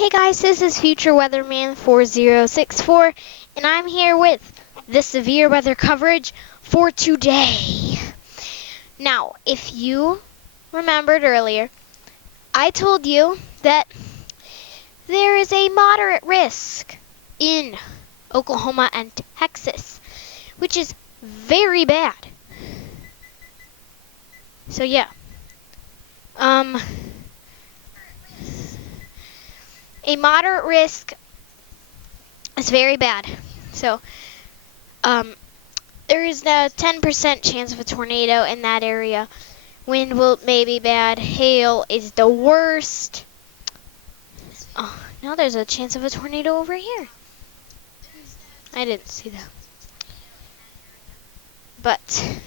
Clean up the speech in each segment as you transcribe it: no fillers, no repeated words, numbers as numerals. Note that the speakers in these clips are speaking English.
Hey guys, this is Future Weatherman 4064, and I'm here with the severe weather coverage for today. Now, if you remembered earlier, I told you that there is a moderate risk in Oklahoma and Texas, which is very bad. So yeah, a moderate risk is very bad. So, there is now a 10% chance of a tornado in that area. Wind may be bad. Hail is the worst. Oh, now there's a chance of a tornado over here. I didn't see that. But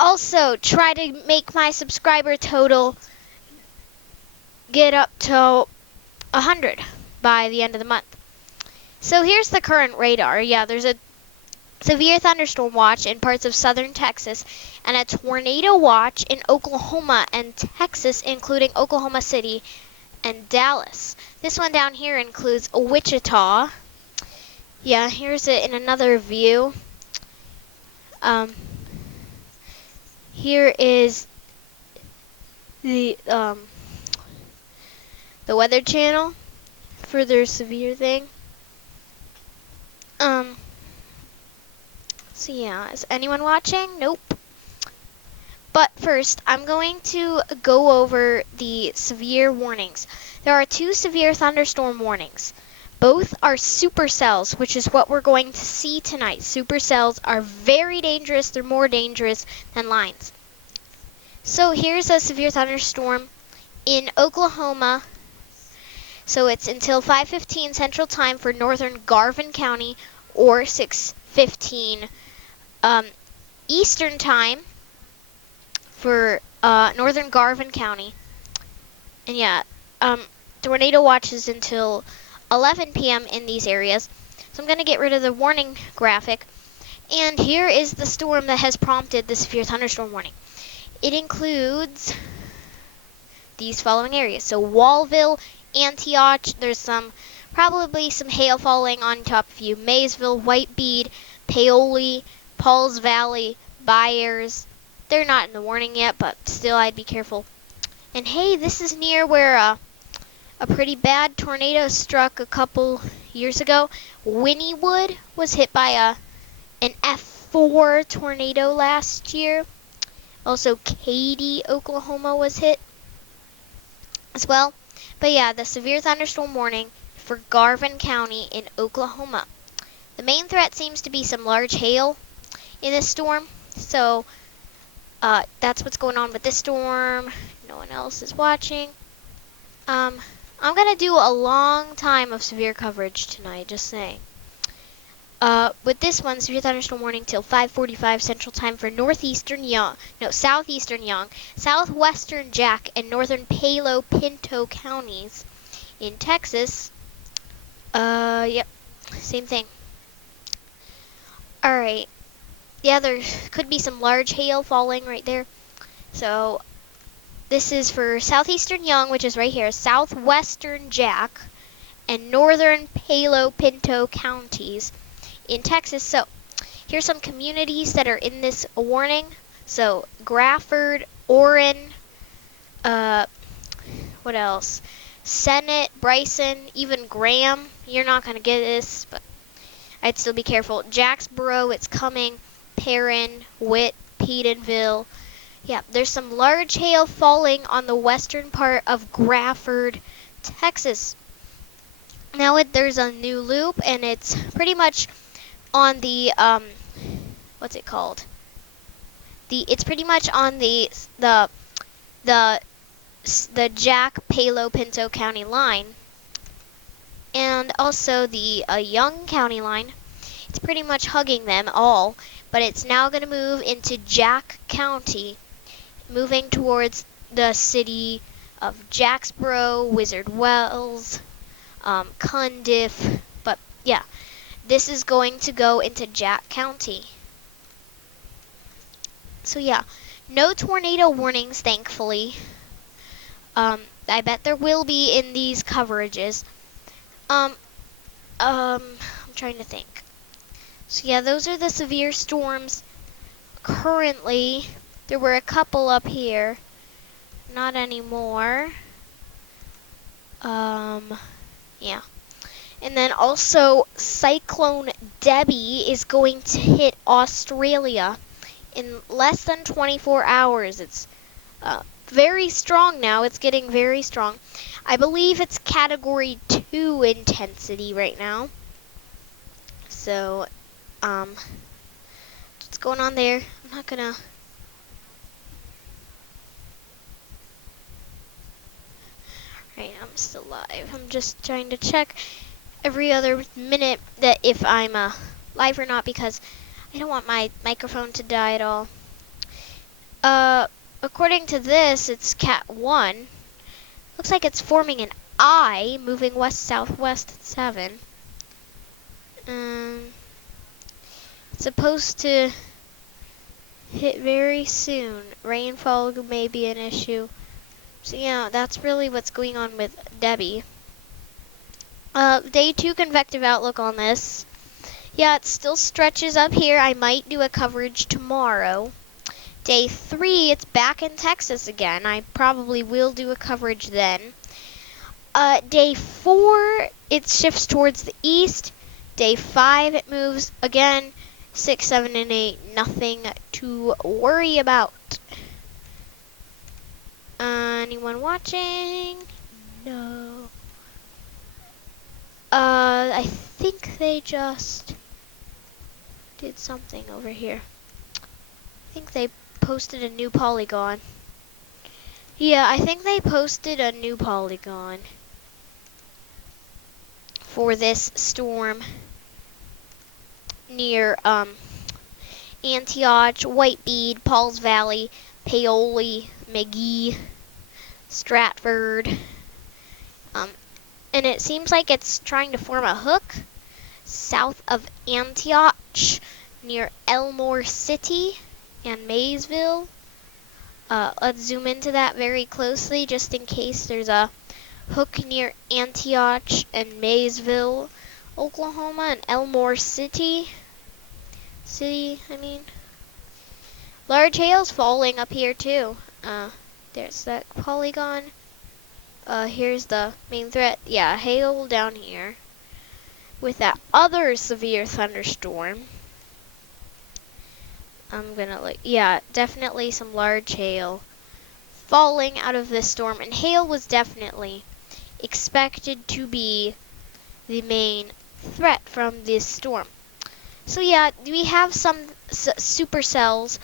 also try to make my subscriber total get up to 100 by the end of the month. So here's the current radar. Yeah, there's a severe thunderstorm watch in parts of southern Texas and a tornado watch in Oklahoma and Texas, including Oklahoma City and Dallas. This one down here includes Wichita. Yeah, here's it in another view. Here is the Weather Channel for their severe thing. So yeah, is anyone watching? Nope. But first, I'm going to go over the severe warnings. There are 2 severe thunderstorm warnings. Both are supercells, which is what we're going to see tonight. Supercells are very dangerous. They're more dangerous than lines. So here's a severe thunderstorm in Oklahoma. So it's until 5:15 Central Time for northern Garvin County or 6:15 Eastern Time for northern Garvin County. And yeah, tornado watches until 11 p.m. in these areas. So I'm going to get rid of the warning graphic. And here is the storm that has prompted the severe thunderstorm warning. It includes these following areas. So Wallville, Antioch, there's probably some hail falling on top of you. Maysville, White Bead, Paoli, Pauls Valley, Byers. They're not in the warning yet, but still I'd be careful. And hey, this is near where a pretty bad tornado struck a couple years ago. Wynnewood was hit by an F4 tornado last year. Also, Katy, Oklahoma was hit as well. But yeah, the severe thunderstorm warning for Garvin County in Oklahoma. The main threat seems to be some large hail in this storm. So that's what's going on with this storm. No one else is watching. I'm going to do a long time of severe coverage tonight, just saying. With this one, severe thunderstorm warning till 5:45 Central Time for southeastern Young, southwestern Jack, and northern Palo Pinto counties in Texas. Yep, same thing. Alright. Yeah, there could be some large hail falling right there. So, this is for southeastern Young, which is right here, southwestern Jack, and northern Palo Pinto counties in Texas. So, here's some communities that are in this warning. So, Grafford, Orrin, what else? Senate, Bryson, even Graham. You're not going to get this, but I'd still be careful. Jacksboro, it's coming. Perrin, Witt, Pedenville. Yeah, there's some large hail falling on the western part of Grafford, Texas. Now there's a new loop, and it's pretty much on the what's it called? It's pretty much on the Jack Palo Pinto County line, and also the Young County line. It's pretty much hugging them all, but it's now going to move into Jack County, moving towards the city of Jacksboro, Wizard Wells, Cundiff. But yeah, this is going to go into Jack County. So yeah, no tornado warnings, thankfully. I bet there will be in these coverages. I'm trying to think. So yeah, those are the severe storms currently. There were a couple up here. Not anymore. Yeah. And then also, Cyclone Debbie is going to hit Australia in less than 24 hours. It's very strong now. It's getting very strong. I believe it's Category 2 intensity right now. So, what's going on there? I'm not gonna... Right, I'm still live. I'm just trying to check every other minute that if I'm live or not, because I don't want my microphone to die at all. According to this, it's Cat 1. Looks like it's forming an eye, moving west-southwest at 7. It's supposed to hit very soon. Rainfall may be an issue. So yeah, that's really what's going on with Debbie. Day 2 convective outlook on this. Yeah, it still stretches up here. I might do a coverage tomorrow. Day 3, it's back in Texas again. I probably will do a coverage then. Day 4, it shifts towards the east. Day 5, it moves again. 6, 7, and 8, nothing to worry about. Anyone watching? No. I think they just did something over here. I think they posted a new polygon. Yeah, I think they posted a new polygon for this storm near Antioch, Whitebead, Pauls Valley, Paoli, McGee, Stratford. And it seems like it's trying to form a hook south of Antioch near Elmore City and Maysville. Let's zoom into that very closely just in case there's a hook near Antioch and Maysville, Oklahoma, and Elmore City. Large hail's falling up here too. There's that polygon. Here's the main threat. Yeah, hail down here with that other severe thunderstorm. I'm gonna look. Yeah, definitely some large hail falling out of this storm, and hail was definitely expected to be the main threat from this storm. So yeah, we have some supercells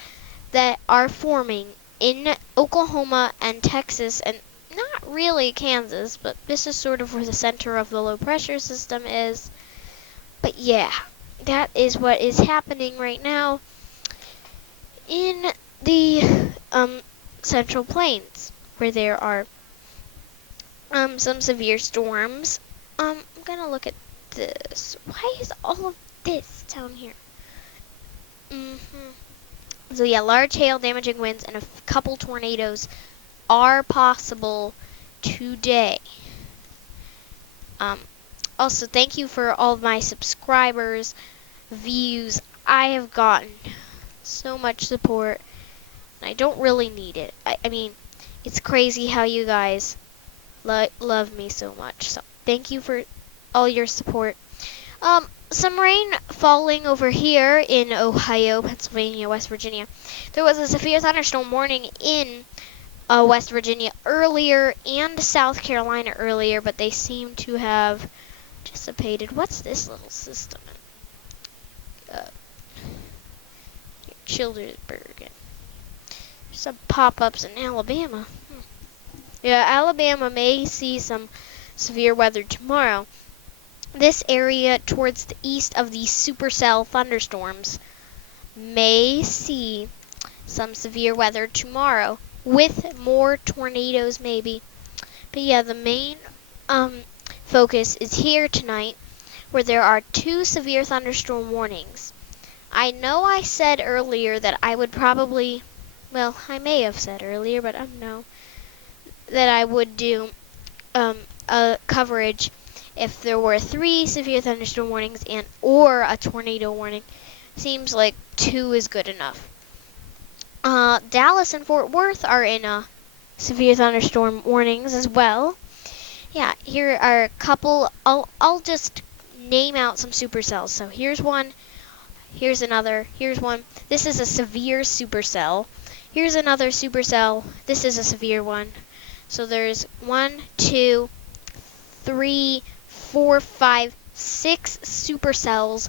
that are forming in Oklahoma and Texas, and not really Kansas, but this is sort of where the center of the low pressure system is. But yeah, that is what is happening right now in the Central Plains, where there are some severe storms. I'm gonna look at this. Why is all of this down here? So yeah, large hail, damaging winds, and a couple tornadoes are possible today. Also, thank you for all of my subscribers, views. I have gotten so much support, and I don't really need it. I mean, it's crazy how you guys love me so much. So thank you for all your support. Some rain falling over here in Ohio, Pennsylvania, West Virginia. There was a severe thunderstorm warning in West Virginia earlier and South Carolina earlier, but they seem to have dissipated. What's this little system? Childersburg. Some pop-ups in Alabama. Yeah, Alabama may see some severe weather tomorrow. This area towards the east of these supercell thunderstorms may see some severe weather tomorrow, with more tornadoes maybe. But yeah, the main focus is here tonight, where there are 2 severe thunderstorm warnings. I know I said earlier that I would probably, well, I may have said earlier, but I don't know, that I would do a coverage if there were 3 severe thunderstorm warnings and or a tornado warning. Seems like 2 is good enough. Dallas and Fort Worth are in severe thunderstorm warnings as well. Yeah, here are a couple. I'll just name out some supercells. So here's one. Here's another. Here's one. This is a severe supercell. Here's another supercell. This is a severe one. So there's 1, 2, 3, 4, 5, 6 supercells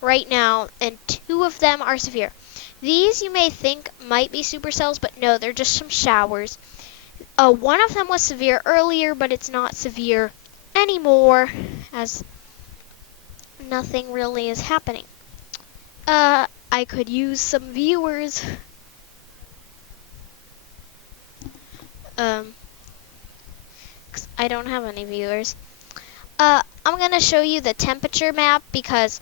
right now, and 2 of them are severe. These you may think might be supercells, but no, they're just some showers. One of them was severe earlier, but it's not severe anymore, as nothing really is happening. I could use some viewers. 'Cause I don't have any viewers. I'm gonna show you the temperature map because,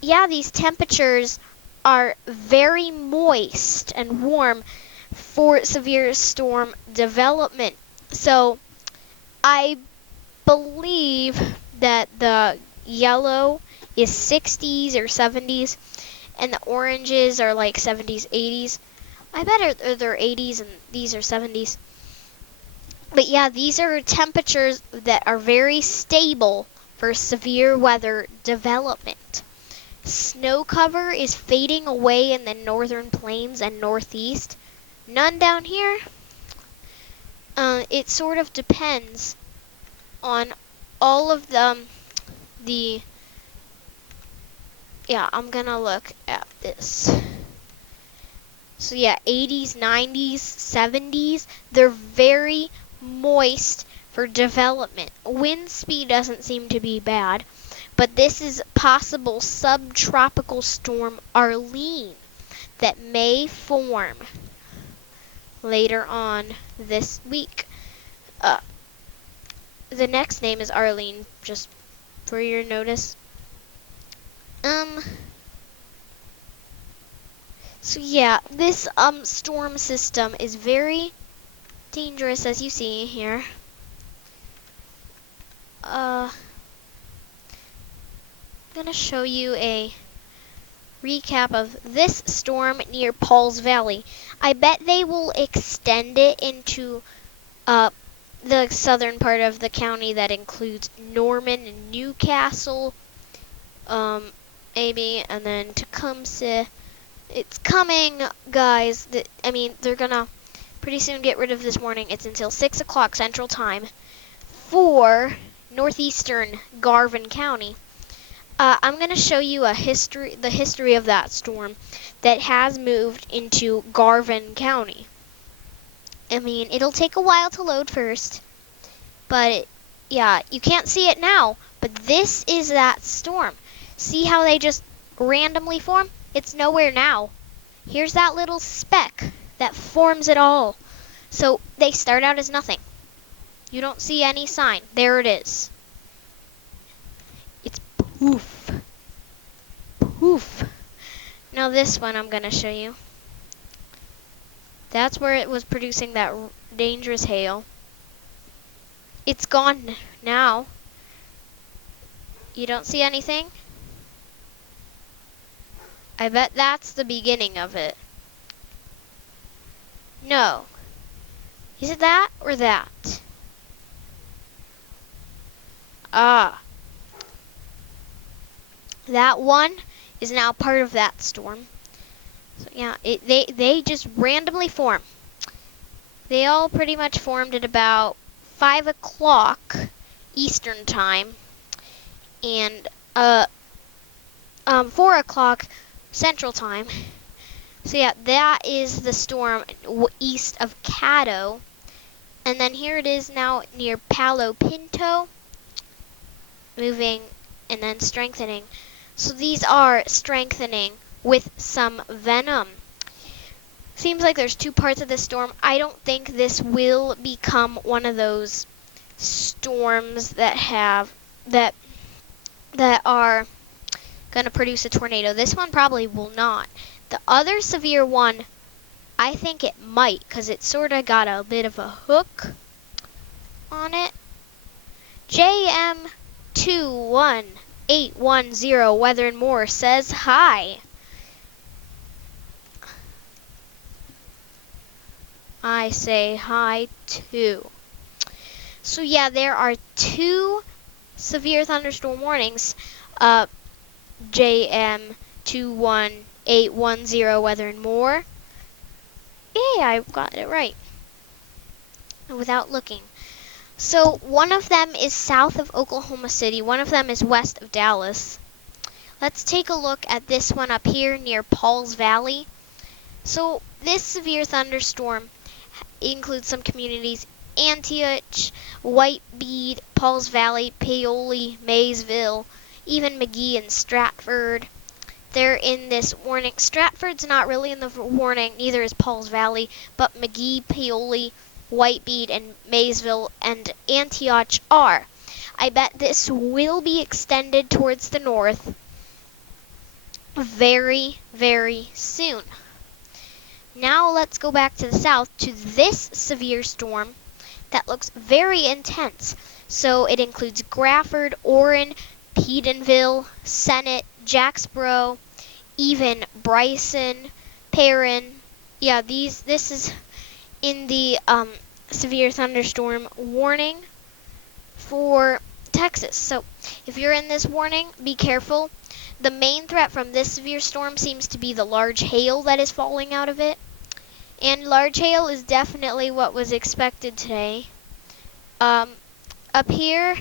yeah, these temperatures are very moist and warm for severe storm development. So I believe that the yellow is 60s or 70s, and the oranges are like 70s, 80s. I bet they're 80s and these are 70s. But yeah, these are temperatures that are very stable for severe weather development. Snow cover is fading away in the northern plains and northeast. None down here. It sort of depends on all of the yeah, I'm gonna look at this. So yeah, 80s, 90s, 70s, they're very moist for development. Wind speed doesn't seem to be bad, but this is possible subtropical storm Arlene that may form later on this week. The next name is Arlene, just for your notice. So yeah, this storm system is very dangerous, as you see here. I'm gonna show you a recap of this storm near Pauls Valley. I bet they will extend it into the southern part of the county that includes Norman and Newcastle, maybe, and then Tecumseh. It's coming, guys. They're gonna pretty soon get rid of this warning. It's until 6 o'clock Central Time for northeastern Garvin County. I'm gonna show you the history of that storm that has moved into Garvin County. It'll take a while to load first, but yeah, you can't see it now, but this is that storm. See how they just randomly form? It's nowhere now. Here's that little speck that forms it all. So they start out as nothing. You don't see any sign. There it is. It's poof. Poof. Now this one I'm gonna show you. That's where it was producing that dangerous hail. It's gone now. You don't see anything? I bet that's the beginning of it. No. Is it that or that? Ah. That one is now part of that storm. So yeah, they just randomly form. They all pretty much formed at about 5 o'clock Eastern time and 4 o'clock Central time. So yeah, that is the storm east of Caddo. And then here it is now near Palo Pinto, moving and then strengthening. So these are strengthening with some venom. Seems like there's 2 parts of this storm. I don't think this will become one of those storms that are going to produce a tornado. This one probably will not. The other severe one, I think it might, because it sort of got a bit of a hook on it. JM21810 Weather and More says hi. I say hi too. So yeah, there are 2 severe thunderstorm warnings. JM21810 Weather and More. Yay, I got it right without looking. So one of them is south of Oklahoma City, one of them is west of Dallas. Let's take a look at this one up here near Pauls Valley. So this severe thunderstorm includes some communities: Antioch, White Bead, Pauls Valley, Paoli, Maysville, even McGee and Stratford. They're in this warning. Stratford's not really in the warning, neither is Pauls Valley, but McGee, Paoli, White Bead, and Maysville and Antioch are. I bet this will be extended towards the north very, very soon. Now let's go back to the south to this severe storm that looks very intense. So it includes Grafford, Orrin, Pedenville, Senate, Jacksboro, even Bryson, Perrin. Yeah, this is in the severe thunderstorm warning for Texas. So if you're in this warning, be careful. The main threat from this severe storm seems to be the large hail that is falling out of it. And large hail is definitely what was expected today. Up here,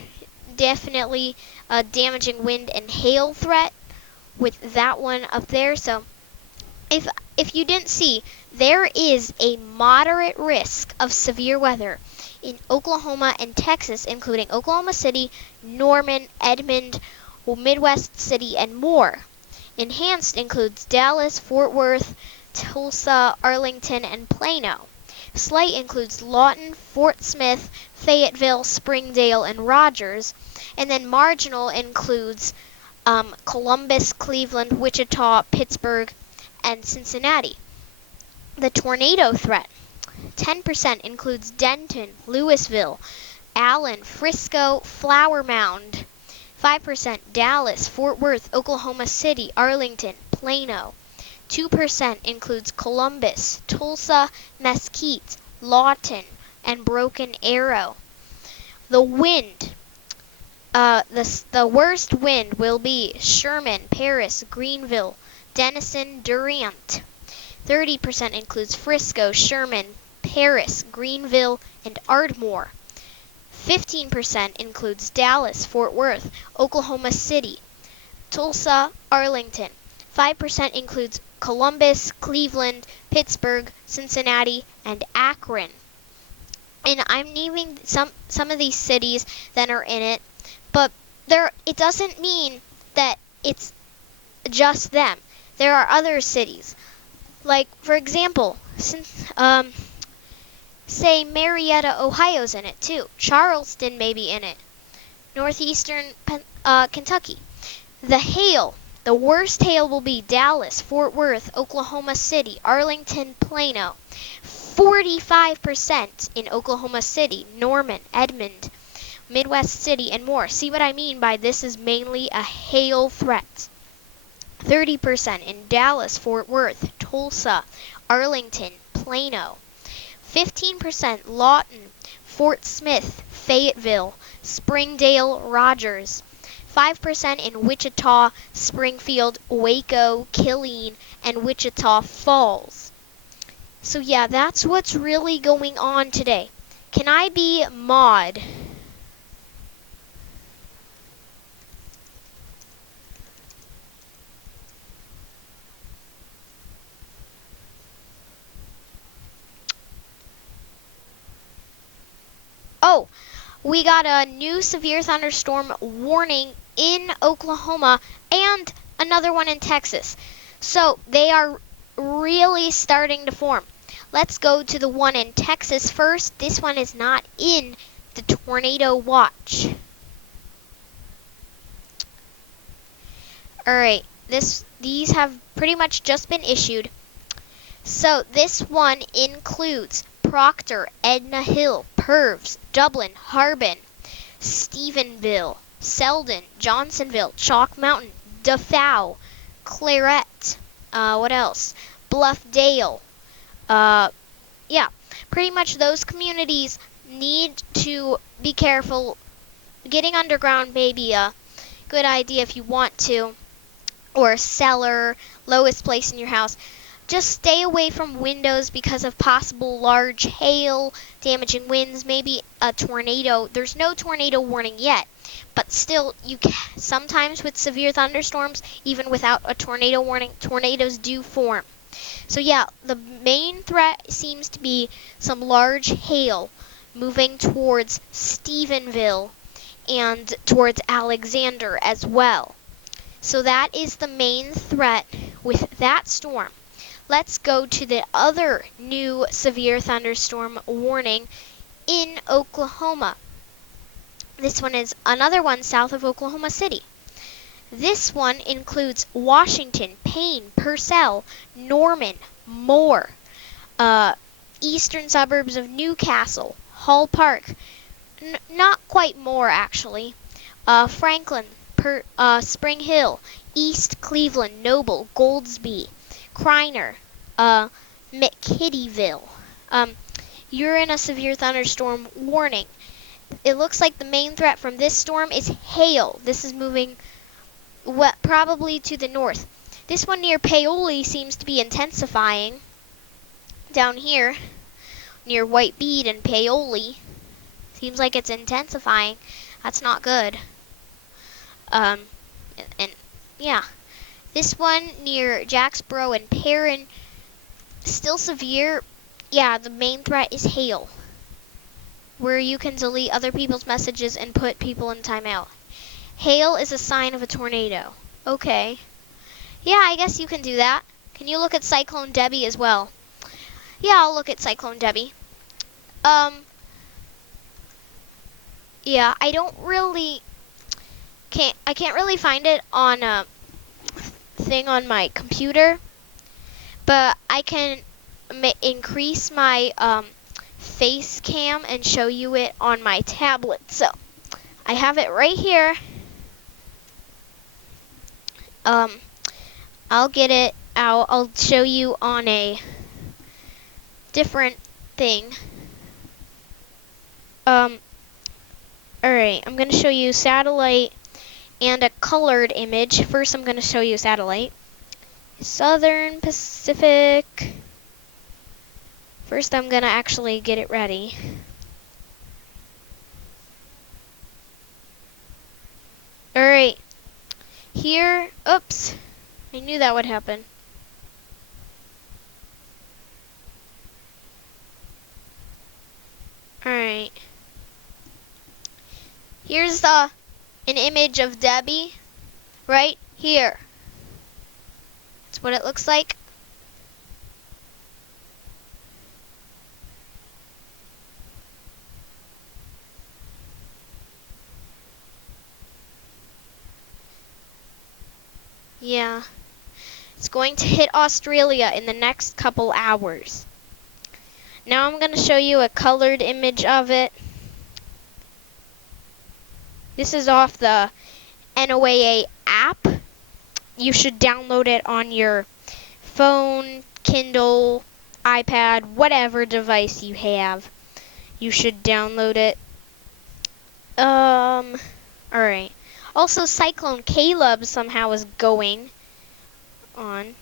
definitely a damaging wind and hail threat with that one up there. So if you didn't see, there is a moderate risk of severe weather in Oklahoma and Texas, including Oklahoma City, Norman, Edmond, Midwest City, and more. Enhanced includes Dallas, Fort Worth, Tulsa, Arlington, and Plano. Slight includes Lawton, Fort Smith, Fayetteville, Springdale, and Rogers. And then marginal includes Columbus, Cleveland, Wichita, Pittsburgh, and Cincinnati. The tornado threat, 10% includes Denton, Louisville, Allen, Frisco, Flower Mound. 5% Dallas, Fort Worth, Oklahoma City, Arlington, Plano. 2% includes Columbus, Tulsa, Mesquite, Lawton, and Broken Arrow. The wind, the worst wind will be Sherman, Paris, Greenville, Denison, Durant. 30% includes Frisco, Sherman, Paris, Greenville, and Ardmore. 15% includes Dallas, Fort Worth, Oklahoma City, Tulsa, Arlington. 5% includes Columbus, Cleveland, Pittsburgh, Cincinnati, and Akron. And I'm naming some of these cities that are in it, but it doesn't mean that it's just them. There are other cities. Like, for example, say Marietta, Ohio's in it too. Charleston may be in it. Northeastern Kentucky. The worst hail will be Dallas, Fort Worth, Oklahoma City, Arlington, Plano. 45% in Oklahoma City, Norman, Edmond, Midwest City, and more. See what I mean by this is mainly a hail threat. 30% in Dallas, Fort Worth, Tulsa, Arlington, Plano. 15% Lawton, Fort Smith, Fayetteville, Springdale, Rogers. 5% in Wichita, Springfield, Waco, Killeen, and Wichita Falls. So yeah, that's what's really going on today. Can I be Maud? Oh, we got a new severe thunderstorm warning in Oklahoma and another one in Texas. So they are really starting to form. Let's go to the one in Texas first. This one is not in the tornado watch. Alright, these have pretty much just been issued. So this one includes Proctor, Edna Hill, Purves, Dublin, Harbin, Stephenville, Selden, Johnsonville, Chalk Mountain, Defoe, Claret, what else? Bluffdale. Yeah, pretty much those communities need to be careful. Getting underground may be a good idea if you want to, or a cellar, lowest place in your house. Just stay away from windows because of possible large hail, damaging winds, maybe a tornado. There's no tornado warning yet, but still, sometimes with severe thunderstorms, even without a tornado warning, tornadoes do form. So yeah, the main threat seems to be some large hail moving towards Stephenville and towards Alexander as well. So that is the main threat with that storm. Let's go to the other new severe thunderstorm warning in Oklahoma. This one is another one south of Oklahoma City. This one includes Washington, Payne, Purcell, Norman, Moore, eastern suburbs of Newcastle, Hall Park, not quite Moore actually, Franklin, Spring Hill, East Cleveland, Noble, Goldsby, Kreiner, McKittyville. You're in a severe thunderstorm warning. It looks like the main threat from this storm is hail. This is moving probably to the north. This one near Paoli seems to be intensifying. Down here, near White Bead and Paoli, seems like it's intensifying. That's not good. And yeah. This one near Jacksboro and Perrin, still severe. Yeah, the main threat is hail, where you can delete other people's messages and put people in timeout. Hail is a sign of a tornado. Okay. Yeah, I guess you can do that. Can you look at Cyclone Debbie as well? Yeah, I'll look at Cyclone Debbie. Yeah, I can't really find it on a thing on my computer, but I can increase my face cam and show you it on my tablet. So I have it right here. I'll get it out. I'll show you on a different thing. Alright, I'm going to show you satellite and a colored image. First, I'm going to show you satellite. Southern Pacific. First, I'm going to actually get it ready. Alright. Here, oops. I knew that would happen. Alright. Here's an image of Debbie right here. That's what it looks like. Yeah. It's going to hit Australia in the next couple hours. Now I'm going to show you a colored image of it. This is off the NOAA app. You should download it on your phone, Kindle, iPad, whatever device you have. You should download it. Alright. Also, Cyclone Caleb somehow is going on.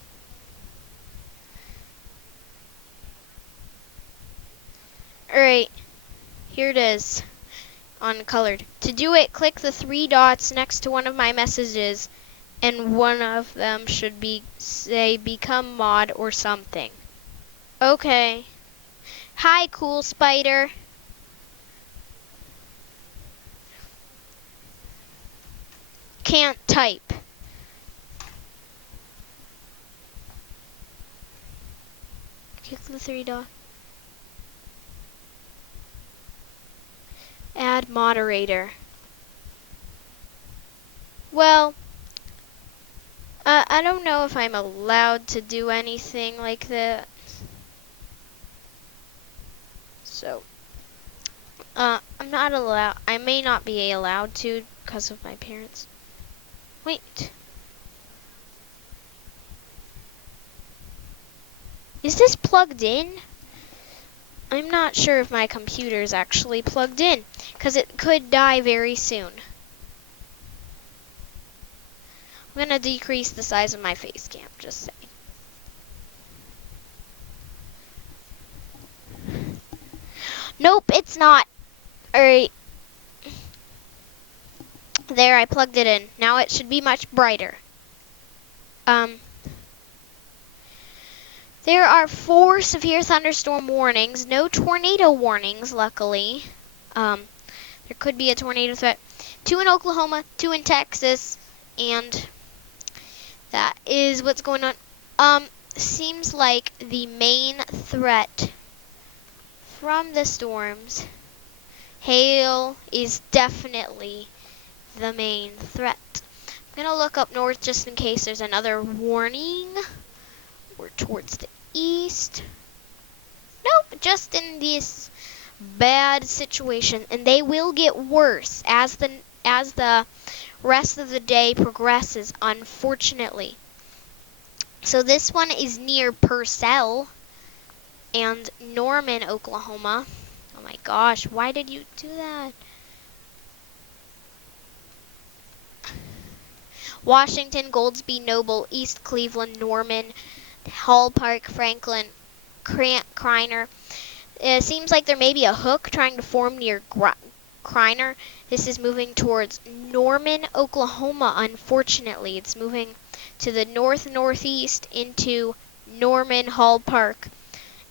Alright. Here it is. Uncolored. To do it, click the 3 dots next to one of my messages, and one of them should say become mod or something. Okay. Hi, cool spider. Can't type. Click the 3 dots. Add moderator. Well, I don't know if I'm allowed to do anything like that. So, I'm not allowed, I may not be allowed to because of my parents. Wait. Is this plugged in? I'm not sure if my computer is actually plugged in, because it could die very soon. I'm going to decrease the size of my face cam, just saying. Nope, it's not. Alright. There, I plugged it in. Now it should be much brighter. There are 4 severe thunderstorm warnings. No tornado warnings, luckily. There could be a tornado threat. 2 in Oklahoma, 2 in Texas, and that is what's going on. Seems like the main threat from the storms, hail is definitely the main threat. I'm gonna look up north just in case there's another warning. We're towards the east. Nope, just in this bad situation, and they will get worse as the rest of the day progresses, unfortunately. So this one is near Purcell and Norman, Oklahoma. Oh my gosh, why did you do that? Washington, Goldsby, Noble, East Cleveland, Norman, Hall Park, Franklin, Kreiner. It seems like there may be a hook trying to form near Kreiner. This is moving towards Norman, Oklahoma, unfortunately. It's moving to the north-northeast into Norman, Hall Park.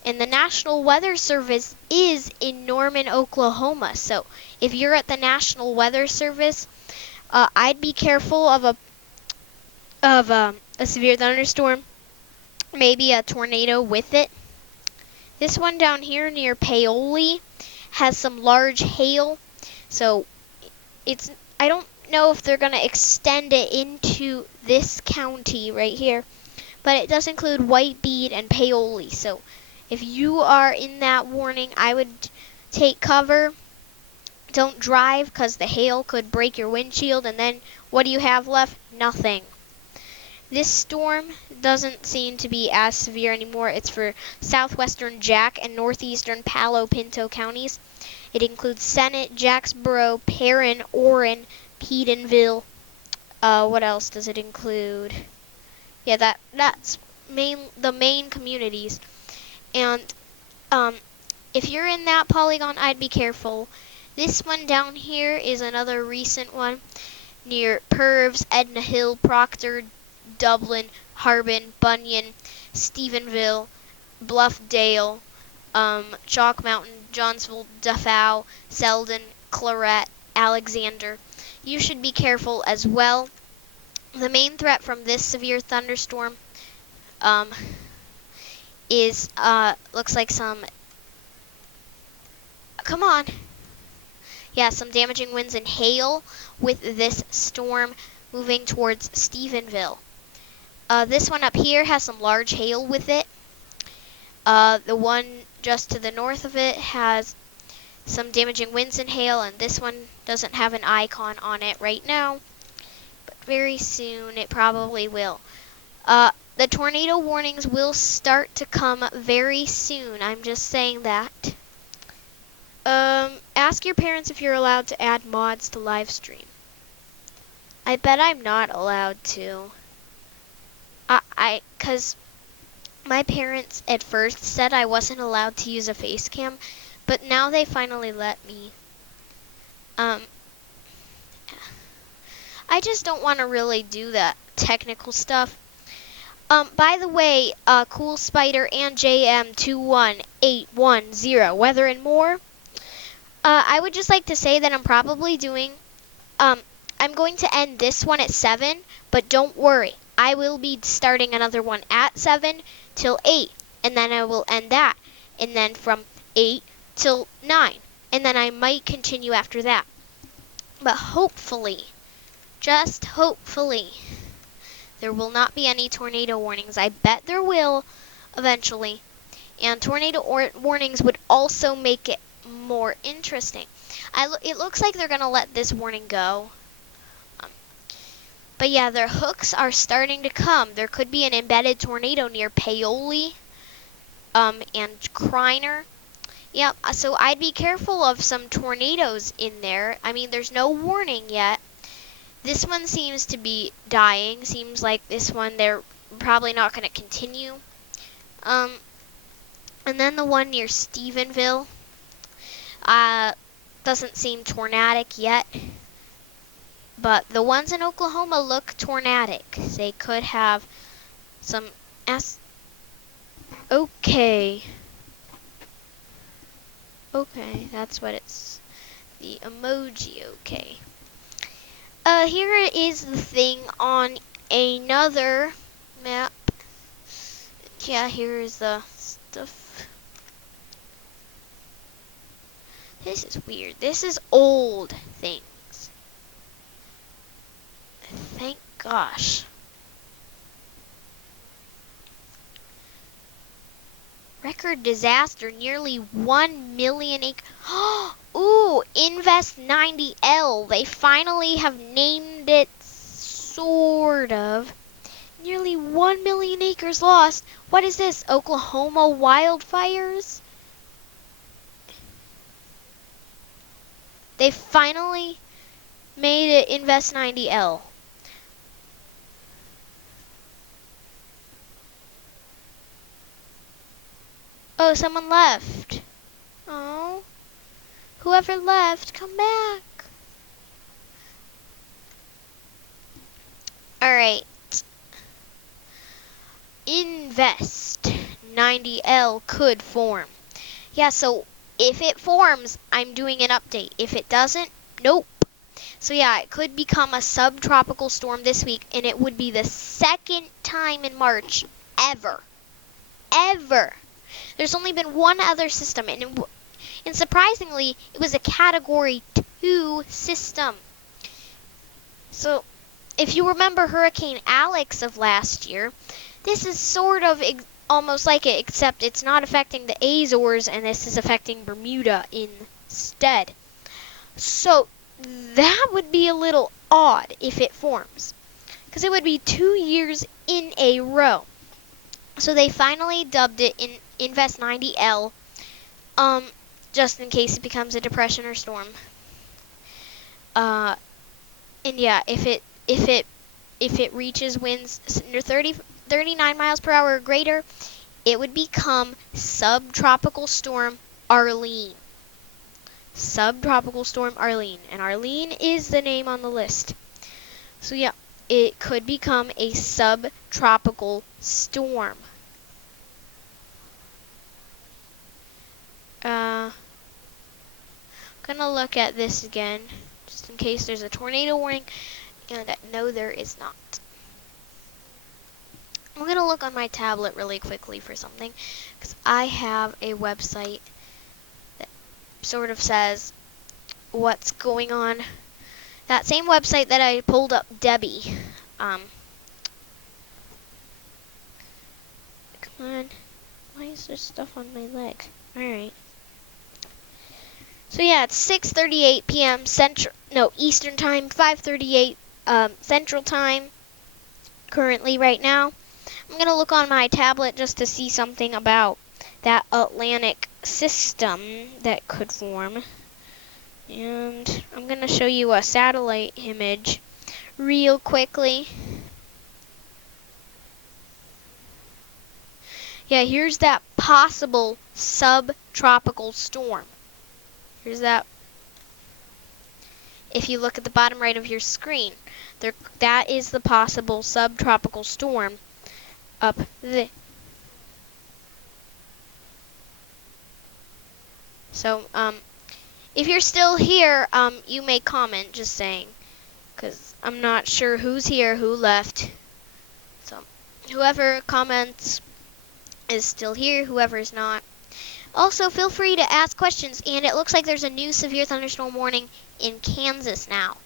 And the National Weather Service is in Norman, Oklahoma. So if you're at the National Weather Service, I'd be careful of a severe thunderstorm, maybe a tornado with it. This one down here near Paoli has some large hail, so I don't know if they're going to extend it into this county right here, but it does include White Bead and Paoli. So if you are in that warning, I would take cover. Don't drive because the hail could break your windshield, and then what do you have left? Nothing. This storm doesn't seem to be as severe anymore. It's for southwestern Jack and northeastern Palo Pinto counties. It includes Senate, Jacksboro, Perrin, Orrin, Pedenville. What else does it include? Yeah, that's the main communities. And if you're in that polygon, I'd be careful. This one down here is another recent one near Purves, Edna Hill, Proctor, Dublin, Harbin, Bunyan, Stephenville, Bluffdale, Chalk Mountain, Johnsville, Duffow, Selden, Claret, Alexander. You should be careful as well. The main threat from this severe thunderstorm is looks like some some damaging winds and hail with this storm moving towards Stephenville. This one up here has some large hail with it. The one just to the north of it has some damaging winds and hail, and this one doesn't have an icon on it right now, but very soon it probably will. The tornado warnings will start to come very soon. I'm just saying that. Ask your parents if you're allowed to add mods to live stream. I bet I'm not allowed to. Cause my parents at first said I wasn't allowed to use a face cam, but now they finally let me. I just don't want to really do that technical stuff. By the way, Cool Spider and JM21810 Weather and More. I would just like to say that I'm probably doing, I'm going to end this one at 7, but don't worry. I will be starting another one at 7 till 8, and then I will end that, and then from 8 till 9, and then I might continue after that. But hopefully, just hopefully, there will not be any tornado warnings. I bet there will eventually. And tornado warnings would also make it more interesting. It looks like they're going to let this warning go. But yeah, their hooks are starting to come. There could be an embedded tornado near Paoli and Kreiner. Yeah, so I'd be careful of some tornadoes in there. I mean, there's no warning yet. This one seems to be dying. Seems like this one, they're probably not going to continue. And then the one near Stephenville doesn't seem tornadic yet. But the ones in Oklahoma look tornadic. They could have some Okay. Okay, that's what it's. The emoji, okay. Here is the thing on another map. Yeah, here's the stuff. This is weird. This is old things. Thank gosh. Record disaster, nearly 1 million acres. Ooh, Invest 90L. They finally have named it, sort of. Nearly 1 million acres lost. What is this? Oklahoma wildfires? They finally made it Invest 90L. Oh, someone left. Oh. Whoever left, come back. Alright. Invest 90L could form. Yeah, so if it forms, I'm doing an update. If it doesn't, nope. So yeah, it could become a subtropical storm this week, and it would be the second time in March ever. There's only been one other system, and surprisingly, it was a Category 2 system. So, if you remember Hurricane Alex of last year, this is sort of almost like it, except it's not affecting the Azores, and this is affecting Bermuda instead. So, that would be a little odd if it forms, because it would be 2 years in a row. So they finally dubbed it Invest 90L, just in case it becomes a depression or storm. And yeah, if it reaches winds under 39 miles per hour or greater, it would become Subtropical Storm Arlene. Subtropical Storm Arlene, and Arlene is the name on the list. So yeah, it could become a subtropical storm. Gonna look at this again, just in case there's a tornado warning, and no, there is not. I'm gonna look on my tablet really quickly for something, because I have a website that sort of says what's going on. That same website that I pulled up Debbie. Come on. Why is there stuff on my leg? Alright. So yeah, it's 6:38 p.m. Eastern Time, 5:38 Central Time currently right now. I'm going to look on my tablet just to see something about that Atlantic system that could form. And I'm going to show you a satellite image real quickly. Yeah, here's that possible subtropical storm. Here's that. If you look at the bottom right of your screen, that is the possible subtropical storm up there. So, if you're still here, you may comment, just saying, because I'm not sure who's here, who left. So, whoever comments is still here, whoever's not. Also, feel free to ask questions, and it looks like there's a new severe thunderstorm warning in Kansas now.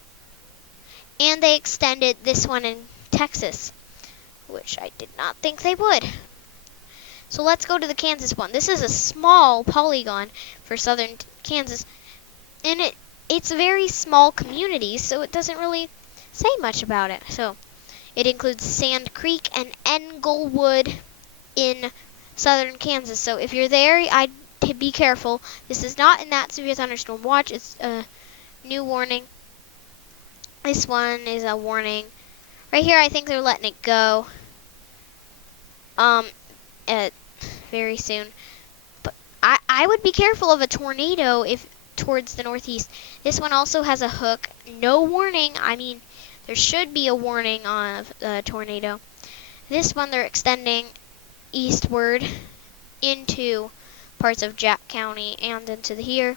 And they extended this one in Texas, which I did not think they would. So let's go to the Kansas one. This is a small polygon for southern Kansas, and it's a very small community, so it doesn't really say much about it. So it includes Sand Creek and Englewood in southern Kansas. So if you're there, I'd be careful. This is not in that severe thunderstorm watch. It's a new warning. This one is a warning. Right here, I think they're letting it go. Very soon. But I would be careful of a tornado if towards the northeast. This one also has a hook. No warning. I mean, there should be a warning on a tornado. This one they're extending eastward into parts of Jack County and into here.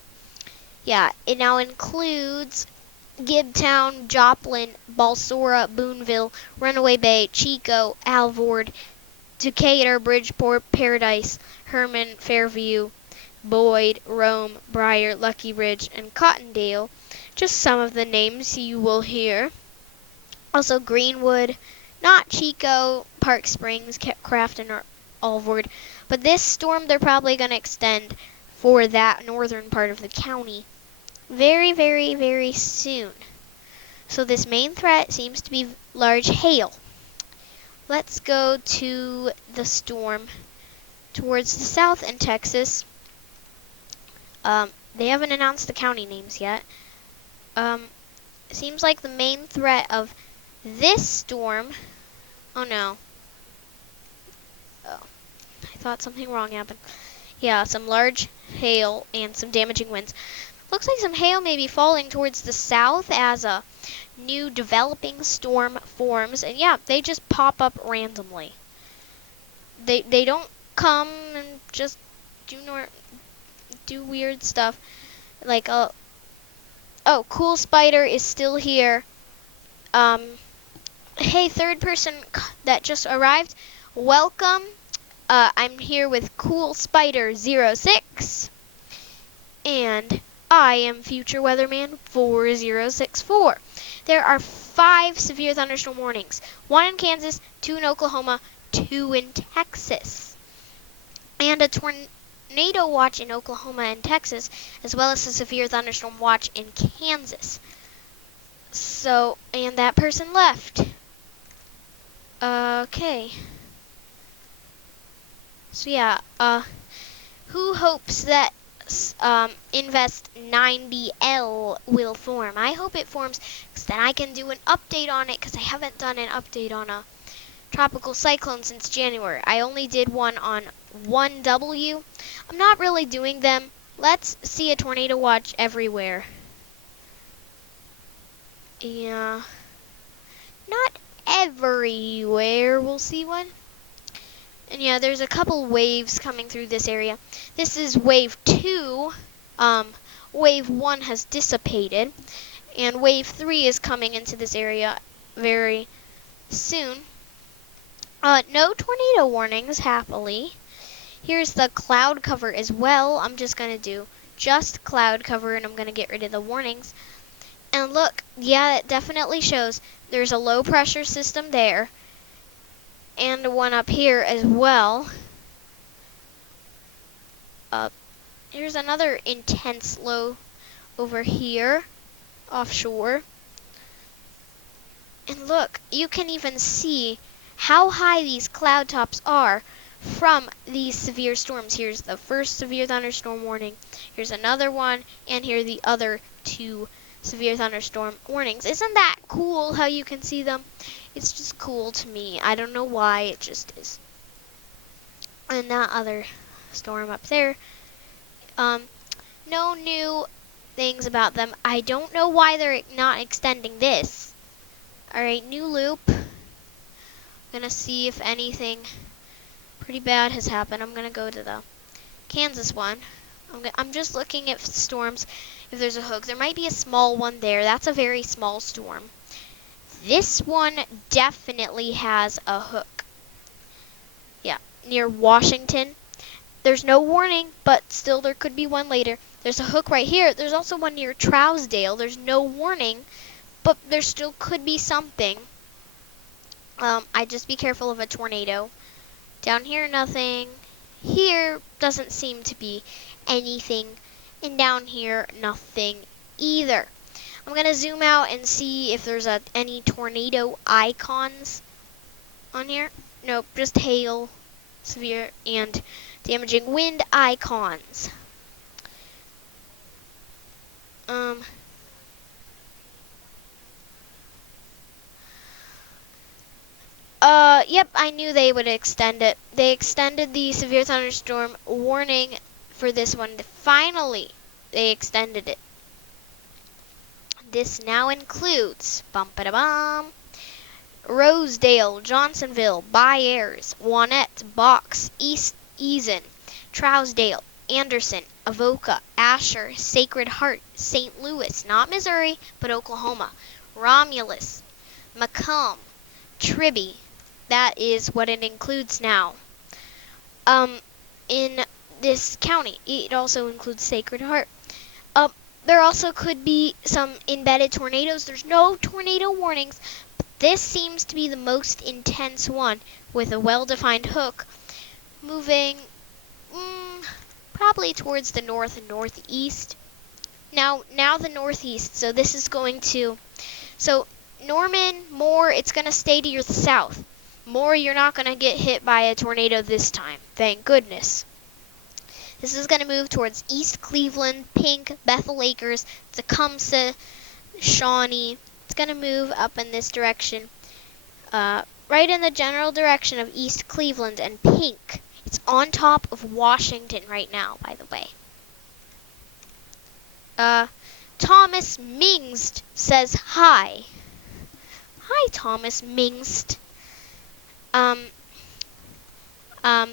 Yeah, it now includes Gibtown, Joplin, Balsora, Boonville, Runaway Bay, Chico, Alvord, Decatur, Bridgeport, Paradise, Herman, Fairview, Boyd, Rome, Briar, Lucky Ridge, and Cottondale. Just some of the names you will hear. Also Greenwood, not Chico, Park Springs, Crafton, or Alvord. But this storm they're probably going to extend for that northern part of the county very, very, very soon. So this main threat seems to be large hail. Let's go to the storm towards the south in Texas. They haven't announced the county names yet. It seems like the main threat of this storm... Oh no. Oh, I thought something wrong happened. Yeah, some large hail and some damaging winds. Looks like some hail may be falling towards the south as a new developing storm forms. And yeah, they just pop up randomly. They don't come and just do weird stuff. Like, oh, Cool Spider is still here. Hey, third person that just arrived, welcome. I'm here with Cool Spider 06. And I am Future Weatherman 4064. There are 5 severe thunderstorm warnings. 1 in Kansas, 2 in Oklahoma, 2 in Texas. And a tornado watch in Oklahoma and Texas, as well as a severe thunderstorm watch in Kansas. So, and that person left. Okay. So yeah, who hopes that Invest 90L will form? I hope it forms because then I can do an update on it, because I haven't done an update on a tropical cyclone since January. I only did one on 1W. I'm not really doing them. Let's see a tornado watch everywhere. Yeah. Not everywhere we'll see one. And yeah, there's a couple waves coming through this area. This is wave 2. Wave 1 has dissipated. And wave 3 is coming into this area very soon. No tornado warnings, happily. Here's the cloud cover as well. I'm just going to do just cloud cover, and I'm going to get rid of the warnings. And look, yeah, it definitely shows there's a low pressure system there. And one up here as well. Here's another intense low over here, offshore. And look, you can even see how high these cloud tops are from these severe storms. Here's the first severe thunderstorm warning. Here's another one, and here are the other 2 severe thunderstorm warnings. Isn't that cool how you can see them? It's just cool to me. I don't know why, it just is. And that other storm up there. No new things about them. I don't know why they're not extending this. Alright, new loop. Gonna see if anything pretty bad has happened. I'm gonna go to the Kansas one. I'm just looking at storms. If there's a hook, there might be a small one there. That's a very small storm. This one definitely has a hook. Yeah, near Washington. There's no warning, but still there could be one later. There's a hook right here. There's also one near Trousdale. There's no warning, but there still could be something. I'd just be careful of a tornado. Down here, nothing. here doesn't seem to be anything, and down here nothing either. I'm going to zoom out and see if there's any tornado icons on here. Nope, just hail, severe, and damaging wind icons. Yep, I knew they would extend it. They extended the severe thunderstorm warning for this one. Finally, they extended it. This now includes bum-ba-da-bum, Rosedale, Johnsonville, Byers, Wanette, Box, East Eason, Trousdale, Anderson, Avoca, Asher, Sacred Heart, St. Louis, not Missouri, but Oklahoma, Romulus, Macomb, Tribby. That is what it includes now. In this county, it also includes Sacred Heart. There also could be some embedded tornadoes. There's no tornado warnings, but this seems to be the most intense one with a well-defined hook moving probably towards the north and northeast. Now the northeast, so this is going to, so Norman, Moore, it's going to stay to your south. Moore, you're not going to get hit by a tornado this time, thank goodness. This is going to move towards East Cleveland, Pink, Bethel Acres, Tecumseh, Shawnee. It's going to move up in this direction, right in the general direction of East Cleveland and Pink. It's on top of Washington right now, by the way. Thomas Mingst says hi. Hi, Thomas Mingst.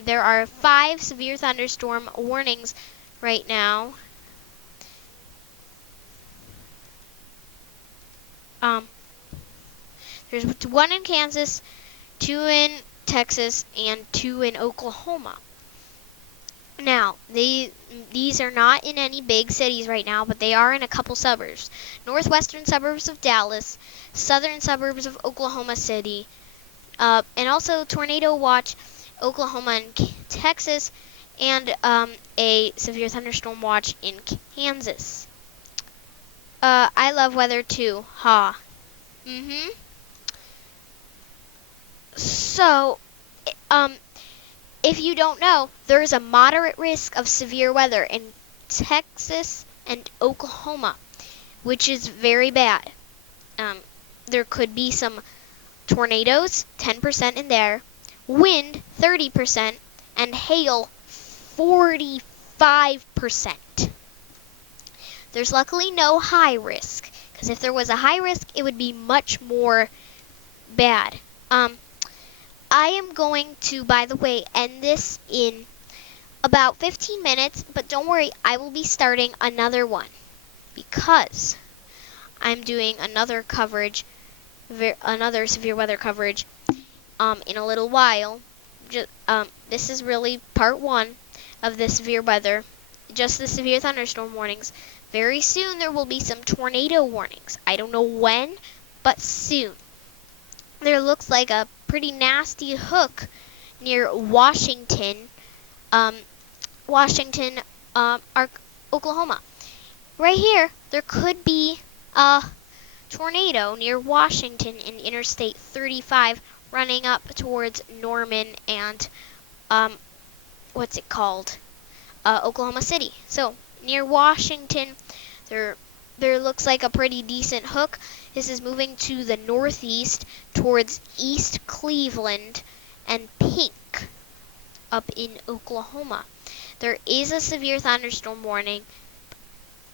There are 5 severe thunderstorm warnings right now. There's 1 in Kansas, 2 in Texas, and 2 in Oklahoma. Now, these are not in any big cities right now, but they are in a couple suburbs. Northwestern suburbs of Dallas, southern suburbs of Oklahoma City, and also tornado watch Oklahoma and Texas, and a severe thunderstorm watch in Kansas. I love weather too, ha. So, if you don't know, there is a moderate risk of severe weather in Texas and Oklahoma, which is very bad. There could be some tornadoes, 10% in there, wind, 30%, and hail, 45%. There's luckily no high risk, because if there was a high risk, it would be much more bad. I am going to, by the way, end this in about 15 minutes, but don't worry, I will be starting another one, because I'm doing another coverage, another severe weather coverage, in a little while. This is really part 1 of the severe weather, just the severe thunderstorm warnings. Very soon there will be some tornado warnings. I don't know when, but soon. There looks like a pretty nasty hook near Washington, Oklahoma. Right here, there could be a tornado near Washington in Interstate 35 running up towards Norman and, what's it called? Oklahoma City. So, near Washington, there looks like a pretty decent hook. This is moving to the northeast towards East Cleveland and Pink up in Oklahoma. There is a severe thunderstorm warning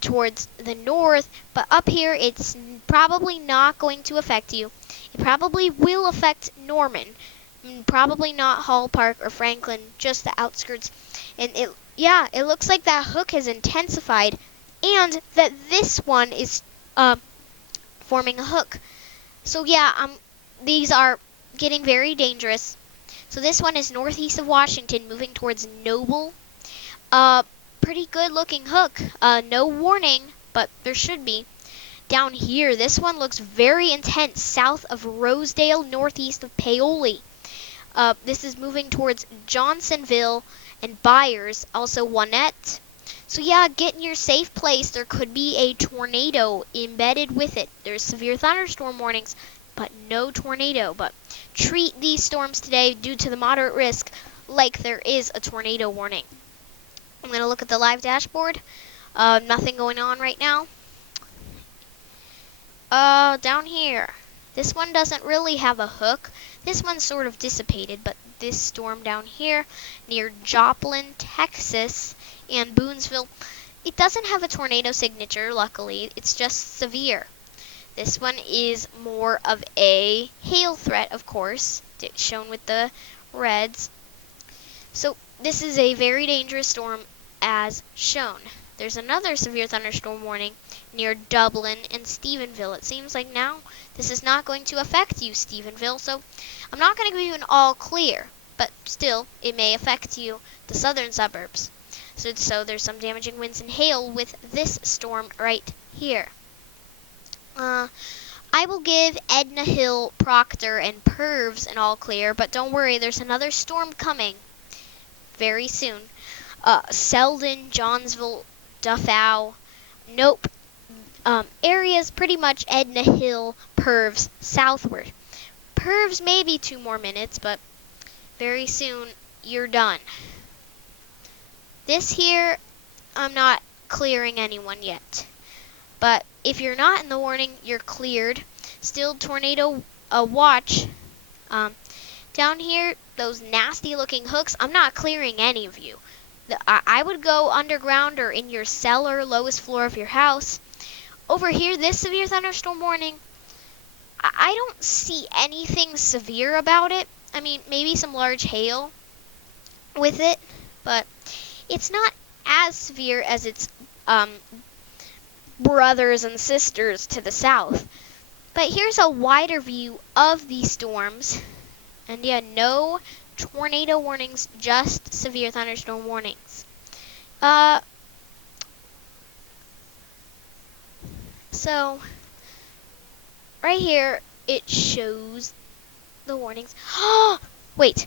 towards the north, but up here it's probably not going to affect you. It probably will affect Norman, probably not Hall Park or Franklin, just the outskirts. And it looks like that hook has intensified, and that this one is forming a hook. So yeah, these are getting very dangerous. So this one is northeast of Washington, moving towards Noble. Pretty good looking hook. No warning, but there should be. Down here, this one looks very intense, south of Rosedale, northeast of Paoli. This is moving towards Johnsonville and Byers, also Wanette. So yeah, get in your safe place. There could be a tornado embedded with it. There's severe thunderstorm warnings, but no tornado. But treat these storms today due to the moderate risk like there is a tornado warning. I'm going to look at the live dashboard. Nothing going on right now. Down here. This one doesn't really have a hook. This one's sort of dissipated, but this storm down here near Joplin, Texas, and Boonesville, it doesn't have a tornado signature, luckily. It's just severe. This one is more of a hail threat, of course, shown with the reds. So this is a very dangerous storm as shown. There's another severe thunderstorm warning near Dublin and Stephenville. It seems like now this is not going to affect you, Stephenville, so I'm not going to give you an all clear, but still, it may affect you, the southern suburbs. So there's some damaging winds and hail with this storm right here. I will give Edna Hill, Proctor, and Purves an all clear, but don't worry, there's another storm coming very soon. Selden, Johnsville, Duffow, nope. Areas pretty much Edna Hill, Purves, southward. Purves maybe 2 more minutes, but very soon you're done. This here, I'm not clearing anyone yet. But if you're not in the warning, you're cleared. Still tornado watch. Down here, those nasty looking hooks, I'm not clearing any of you. I would go underground or in your cellar, lowest floor of your house. Over here, this severe thunderstorm warning, I don't see anything severe about it. I mean, maybe some large hail with it, but it's not as severe as its brothers and sisters to the south. But here's a wider view of these storms. And yeah, no tornado warnings, just severe thunderstorm warnings. So right here it shows the warnings. Wait.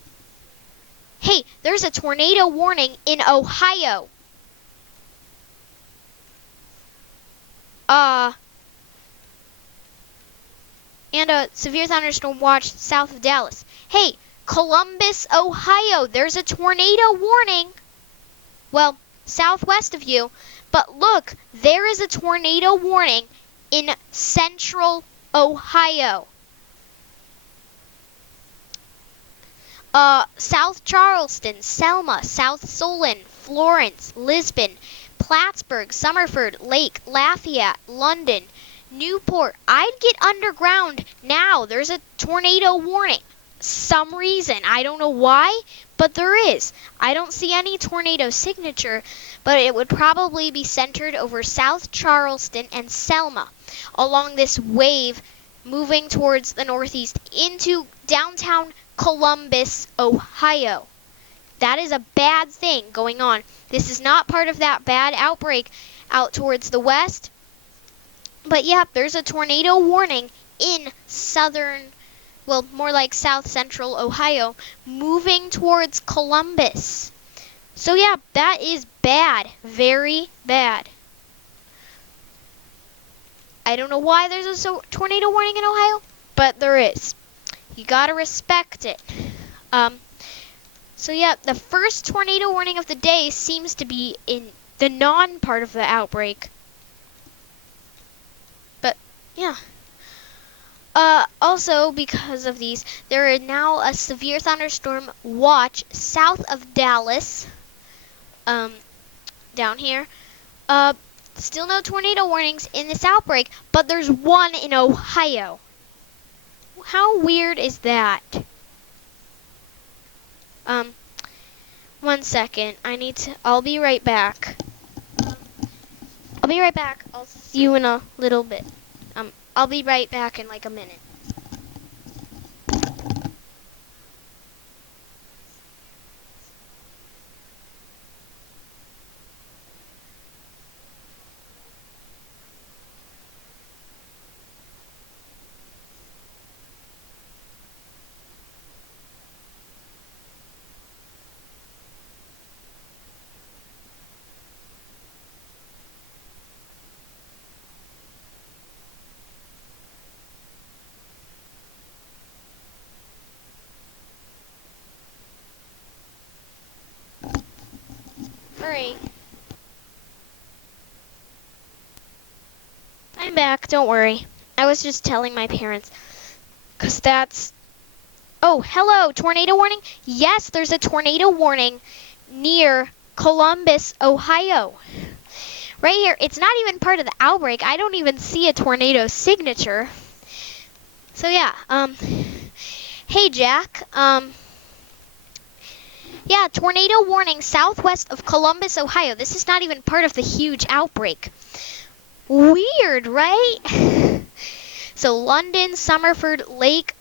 Hey, there's a tornado warning in Ohio. And a severe thunderstorm watch south of Dallas. Hey, Columbus, Ohio, there's a tornado warning. Well, southwest of you. But look, there is a tornado warning in central Ohio. South Charleston, Selma, South Solon, Florence, Lisbon, Plattsburgh, Summerford, Lake, Lafayette, London, Newport. I'd get underground now. There's a tornado warning. Some reason. I don't know why, but there is. I don't see any tornado signature, but it would probably be centered over South Charleston and Selma along this wave moving towards the northeast into downtown Columbus, Ohio. That is a bad thing going on. This is not part of that bad outbreak out towards the west. But yeah, there's a tornado warning in southern, well, more like south central Ohio, moving towards Columbus. So yeah, that is bad. Very bad. I don't know why there's a tornado warning in Ohio, but there is. You gotta respect it. So yeah, the first tornado warning of the day seems to be in the non-part of the outbreak. But yeah. Also, because of these, there is now a severe thunderstorm watch south of Dallas. Down here. Still no tornado warnings in this outbreak, but there's one in Ohio. How weird is that? 1 second. I'll be right back. I'll see you in a little bit. I'll be right back in like a minute. don't worry. I was just telling my parents. Because that's... Oh, hello, tornado warning? Yes, there's a tornado warning near Columbus, Ohio. Right here. It's not even part of the outbreak. I don't even see a tornado signature. So yeah, hey Jack, yeah, tornado warning southwest of Columbus, Ohio. This is not even part of the huge outbreak. Weird, right? So London, Summerford, Lake,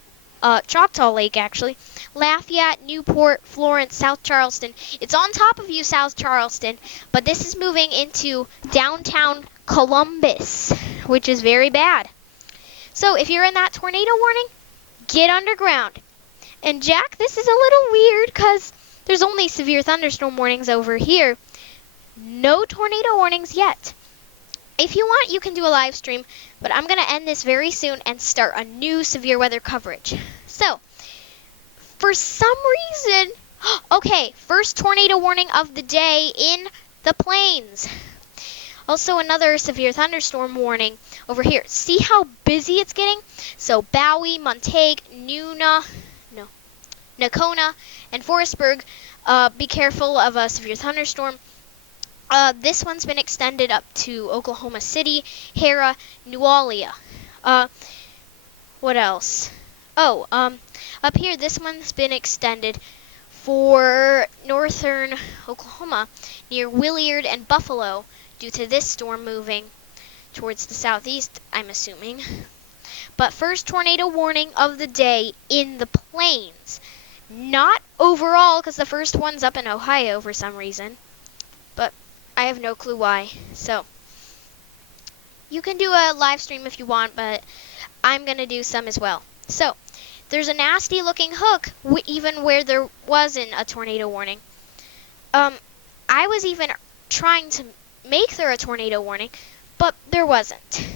Choctaw Lake actually, Lafayette, Newport, Florence, South Charleston. It's on top of you, South Charleston, but this is moving into downtown Columbus, which is very bad. So if you're in that tornado warning, get underground. And Jack, this is a little weird because there's only severe thunderstorm warnings over here. No tornado warnings yet. If you want, you can do a live stream, but I'm going to end this very soon and start a new severe weather coverage. So, for some reason, okay, first tornado warning of the day in the plains. Also another severe thunderstorm warning over here. See how busy it's getting? So Bowie, Montague, Nacona, and Forestburg, be careful of a severe thunderstorm. This one's been extended up to Oklahoma City, Hera, Nualia. What else? Oh, up here, this one's been extended for northern Oklahoma near Williard and Buffalo due to this storm moving towards the southeast, I'm assuming. But first tornado warning of the day in the plains. Not overall, because the first one's up in Ohio for some reason. But I have no clue why. So, you can do a live stream if you want, but I'm going to do some as well. So, there's a nasty looking hook, even where there wasn't a tornado warning. I was even trying to make there a tornado warning, but there wasn't.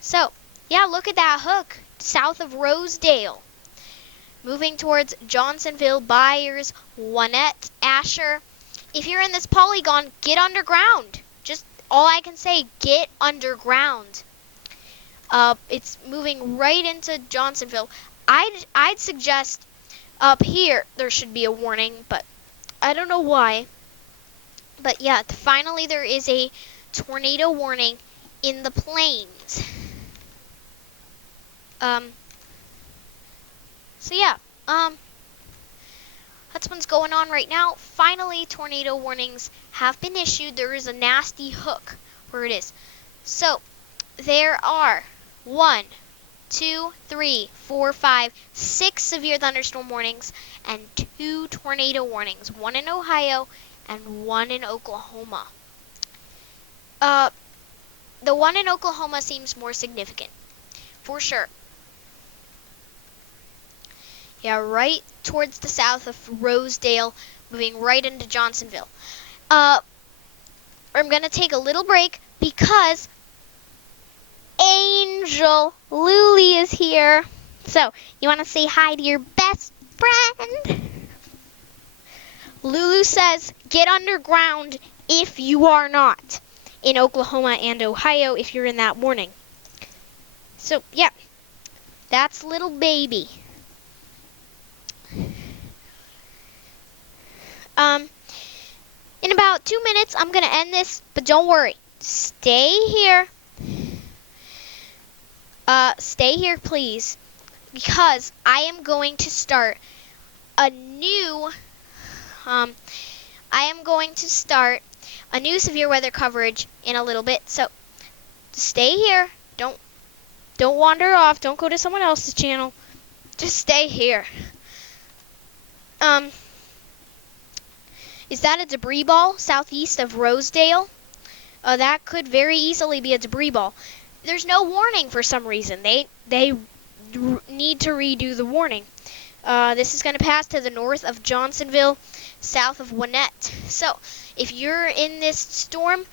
So, yeah, look at that hook, south of Rosedale. Moving towards Johnsonville, Byers, Wanette, Asher. If you're in this polygon, get underground. Just all I can say, get underground. It's moving right into Johnsonville. I'd suggest up here there should be a warning, but I don't know why. But yeah, finally there is a tornado warning in the plains. So yeah, that's what's going on right now. Finally, tornado warnings have been issued. There is a nasty hook where it is. So, there are 1, 2, 3, 4, 5, 6 severe thunderstorm warnings and 2 tornado warnings. 1 in Ohio and 1 in Oklahoma. The one in Oklahoma seems more significant, for sure. Yeah, right towards the south of Rosedale, moving right into Johnsonville. I'm going to take a little break because Angel Luli is here. So, you want to say hi to your best friend? Lulu says, get underground if you are not in Oklahoma and Ohio if you're in that warning. So, yeah, that's little baby. In about 2 minutes, I'm going to end this, but don't worry. Stay here. Stay here, please, because I am going to start a new, severe weather coverage in a little bit. So, stay here. Don't wander off. Don't go to someone else's channel. Just stay here. Is that a debris ball southeast of Rosedale? That could very easily be a debris ball. There's no warning for some reason. They need to redo the warning. This is going to pass to the north of Johnsonville, south of Wanette. So, if you're in this storm,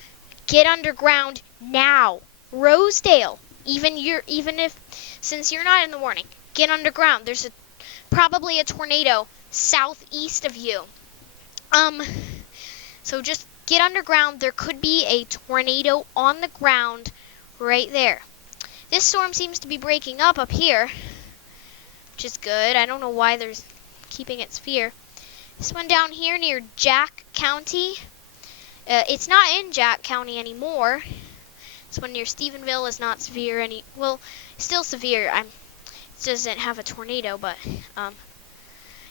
get underground now. Rosedale, since you're not in the warning, get underground. There's probably a tornado southeast of you. So just get underground. There could be a tornado on the ground right there. This storm seems to be breaking up here, which is good. I don't know why they're keeping it severe. This one down here near Jack County. It's not in Jack County anymore. This one near Stephenville is not severe well, still severe. It doesn't have a tornado, but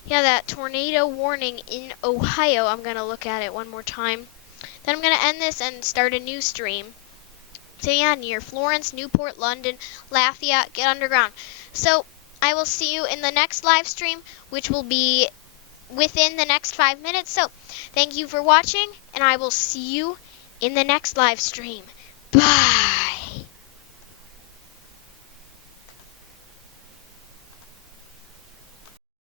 yeah, that tornado warning in Ohio. I'm gonna look at it one more time. Then I'm gonna end this and start a new stream. So yeah, near Florence, Newport, London, Lafayette, get underground. So I will see you in the next live stream, which will be within the next 5 minutes. So thank you for watching, and I will see you in the next live stream. Bye.